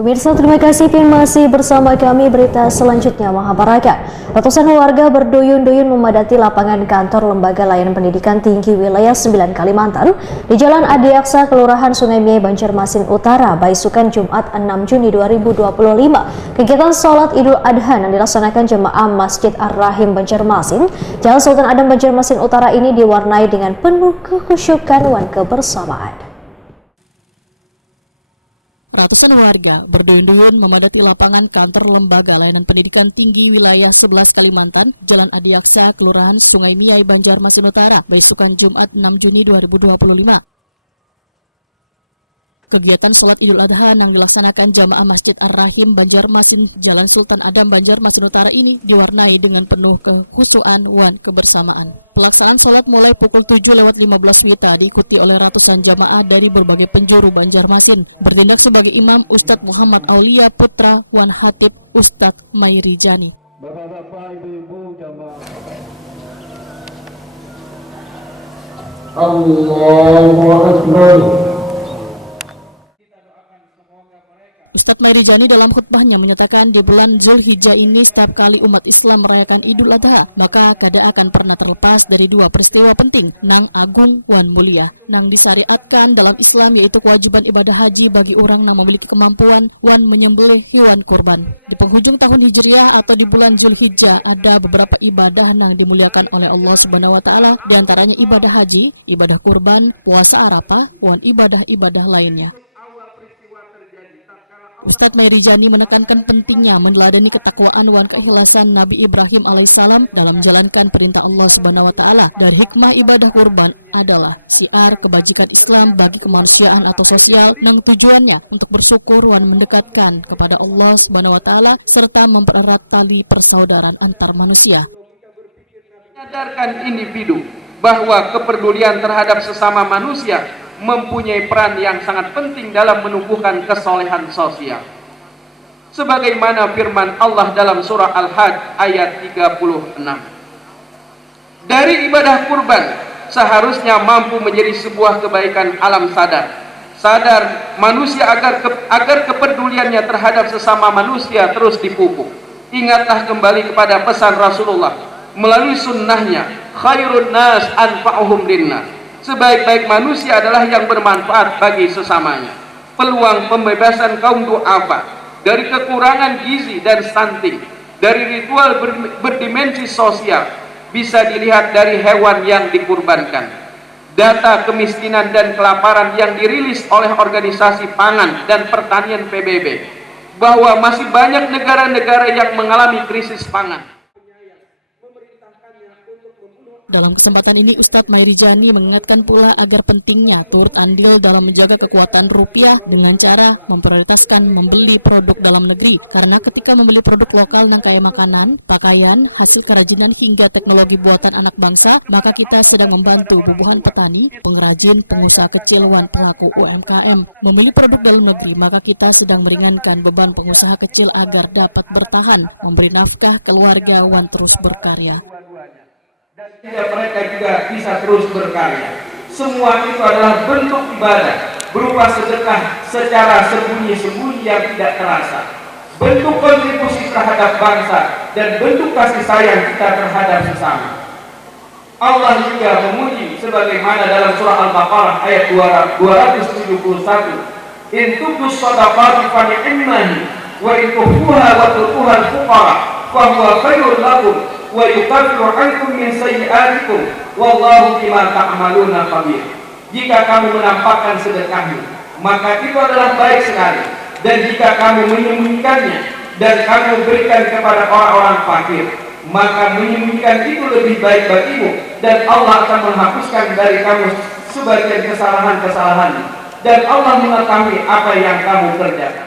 Pemirsa, terima kasih masih bersama kami. Berita selanjutnya, Mahabharata. Ratusan warga berduyun-duyun memadati lapangan kantor Lembaga Layanan Pendidikan Tinggi Wilayah 9 Kalimantan di Jalan Adiaksa, Kelurahan Sungai Miai, Banjarmasin Utara, Baisukan Jumat 6 Juni 2025. Kegiatan sholat Idul Adha yang dilaksanakan jemaah Masjid Ar-Rahim Banjarmasin, Jalan Sultan Adam Banjarmasin Utara ini diwarnai dengan penuh kekhusyukan dan kebersamaan. Ratusan warga berduyun-duyun memadati lapangan kantor Lembaga Layanan Pendidikan Tinggi Wilayah 11 Kalimantan, Jalan Adiaksa, Kelurahan Sungai Miai, Banjarmasin Utara, Baisukan Jumat 6 Juni 2025. Kegiatan sholat Idul Adha yang dilaksanakan jamaah Masjid Ar-Rahim Banjarmasin, Jalan Sultan Adam Banjarmasin Utara ini diwarnai dengan penuh kekhusyukan dan kebersamaan. Pelaksanaan sholat mulai pukul 7:15 WITA diikuti oleh ratusan jamaah dari berbagai penjuru Banjarmasin. Bertindak sebagai imam Ustadz Muhammad Aulia Putra Wan Hatib Ustadz Mairijani. Bapak-bapak, ibu-ibu, jamaah. Allahu Akbar. Ustadz Mairijani dalam khutbahnya menyatakan di bulan Zulhijjah ini setiap kali umat Islam merayakan Idul Adha, maka kada akan pernah terlepas dari dua peristiwa penting, nang agung wan mulia, nang disyariatkan dalam Islam, yaitu kewajiban ibadah haji bagi orang yang memiliki kemampuan wan menyembelih hewan kurban. Di penghujung tahun Hijriah atau di bulan Zulhijjah ada beberapa ibadah yang dimuliakan oleh Allah Subhanahu wa taala, di antaranya ibadah haji, ibadah kurban, puasa Arafah, wan ibadah-ibadah lainnya. Ustadz Mairijani menekankan pentingnya meneladani ketakwaan dan keikhlasan Nabi Ibrahim alaihissalam dalam menjalankan perintah Allah Subhanahu wa taala. Dari hikmah ibadah kurban adalah syiar kebajikan Islam bagi kemanusiaan atau sosial, yang tujuannya untuk bersyukur dan mendekatkan kepada Allah Subhanahu wa taala serta mempererat tali persaudaraan antar manusia. Menyadarkan individu bahwa kepedulian terhadap sesama manusia mempunyai peran yang sangat penting dalam menumbuhkan kesolehan sosial. Sebagaimana firman Allah dalam surah Al-Hajj ayat 36. Dari ibadah kurban seharusnya mampu menjadi sebuah kebaikan alam sadar. Sadar manusia agar kepeduliannya terhadap sesama manusia terus dipupuk. Ingatlah kembali kepada pesan Rasulullah melalui sunnahnya, khairun nas anfa'uhum linnas. Sebaik-baik manusia adalah yang bermanfaat bagi sesamanya. Peluang pembebasan kaum du'afa dari kekurangan gizi dan stunting, dari ritual berdimensi sosial, bisa dilihat dari hewan yang dikurbankan. Data kemiskinan dan kelaparan yang dirilis oleh Organisasi Pangan dan Pertanian PBB, bahwa masih banyak negara-negara yang mengalami krisis pangan. Dalam kesempatan ini, Ustadz Mairijani mengingatkan pula agar pentingnya turut andil dalam menjaga kekuatan rupiah dengan cara memprioritaskan membeli produk dalam negeri. Karena ketika membeli produk lokal yang kaya makanan, pakaian, hasil kerajinan hingga teknologi buatan anak bangsa, maka kita sedang membantu bubuhan petani, pengrajin, pengusaha kecil, dan pelaku UMKM. Memilih produk dalam negeri, maka kita sedang meringankan beban pengusaha kecil agar dapat bertahan, memberi nafkah keluarga, dan terus berkarya. Tidak, mereka juga bisa terus berkarya. Semua itu adalah bentuk ibadah berupa sedekah secara sembunyi-sembunyi yang tidak terasa, bentuk kontribusi terhadap bangsa dan bentuk kasih sayang kita terhadap sesama. Allah juga memuji sebagaimana dalam surah Al-Baqarah ayat 271, in tubdus shadaqati fa ni'mahi wa in tukhfuha wa tu'tuha al-fuqara fa huwa khairul lakum wa yukaffiru ankum min sayyi'atikum wallahu bima ta'maluna khabir. Jika kamu menampakkan sedekahmu, maka itu adalah baik sekali, dan jika kamu menyembunyikannya dan kamu berikan kepada orang-orang fakir, maka menyembunyikan itu lebih baik bagimu, dan Allah akan menghapuskan dari kamu sebagian kesalahan-kesalahan, dan Allah mengetahui apa yang kamu kerjakan.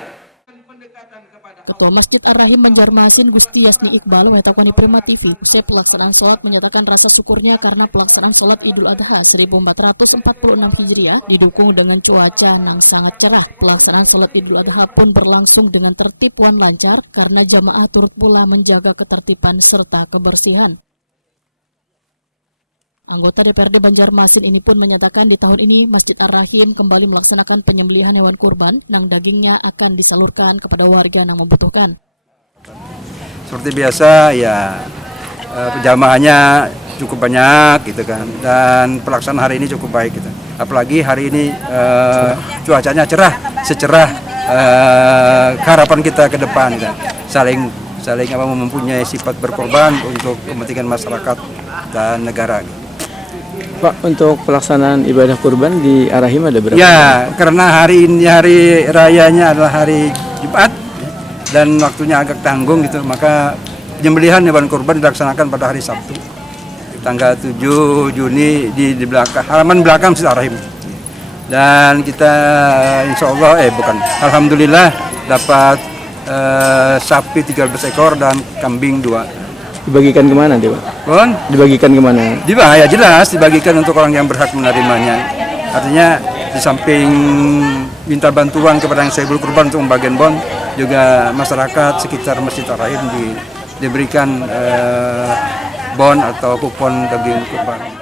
Ketua Masjid Ar-Rahim Banjarmasin Gusti Yasni Iqbal wetakwani Prima TV usai pelaksanaan sholat menyatakan rasa syukurnya karena pelaksanaan sholat Idul Adha 1446 Hijriah didukung dengan cuaca yang sangat cerah. Pelaksanaan sholat Idul Adha pun berlangsung dengan tertib dan lancar karena jamaah turut pula menjaga ketertiban serta kebersihan. Anggota DPRD Banjarmasin ini pun menyatakan di tahun ini Masjid Ar-Rahim kembali melaksanakan penyembelihan hewan kurban yang dagingnya akan disalurkan kepada warga yang membutuhkan. Seperti biasa ya jamaahnya cukup banyak gitu kan, dan pelaksanaan hari ini cukup baik gitu. Apalagi hari ini cuacanya cerah, secerah harapan kita ke depan gitu. Saling mempunyai sifat berkorban untuk kepentingan masyarakat dan negara. Pak, untuk pelaksanaan ibadah kurban di Ar-Rahim ada berapa? Ya, karena hari ini hari rayanya adalah hari Jumat dan waktunya agak tanggung gitu, maka penyembelihan hewan kurban dilaksanakan pada hari Sabtu, tanggal 7 Juni di belakang halaman belakang Masjid Ar-Rahim. Dan kita insya Allah alhamdulillah dapat sapi 13 ekor dan kambing 2. Dibagikan kemana nanti, Pak? Bon? Dibagikan kemana? Ya jelas dibagikan untuk orang yang berhak menerimanya. Artinya di samping minta bantuan kepada yang sahibul kurban untuk membagikan bon, juga masyarakat sekitar Masjid Ar-Rahim diberikan bon atau kupon daging kurban.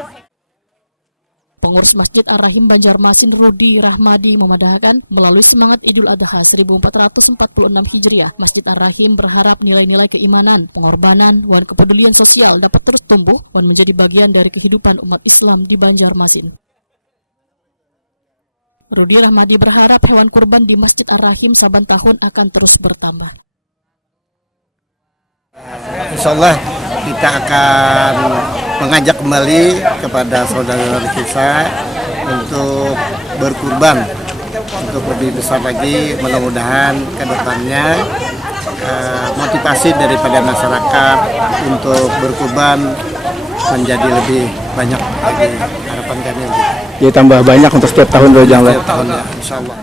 Pengurus Masjid Ar-Rahim Banjarmasin Rudi Rahmadi memandahkan melalui semangat Idul Adha 1446 Hijriah, Masjid Ar-Rahim berharap nilai-nilai keimanan, pengorbanan, dan kepedulian sosial dapat terus tumbuh dan menjadi bagian dari kehidupan umat Islam di Banjarmasin. Rudi Rahmadi berharap hewan kurban di Masjid Ar-Rahim saban tahun akan terus bertambah. Insya Allah kita akan mengajak kembali kepada saudara kita untuk berkurban untuk lebih besar lagi. Mudah-mudahan ke depannya motivasi daripada masyarakat untuk berkurban menjadi lebih banyak lagi, harapan kami. Ya tambah banyak untuk setiap tahun berjalan. Setiap tahunnya, insya Allah.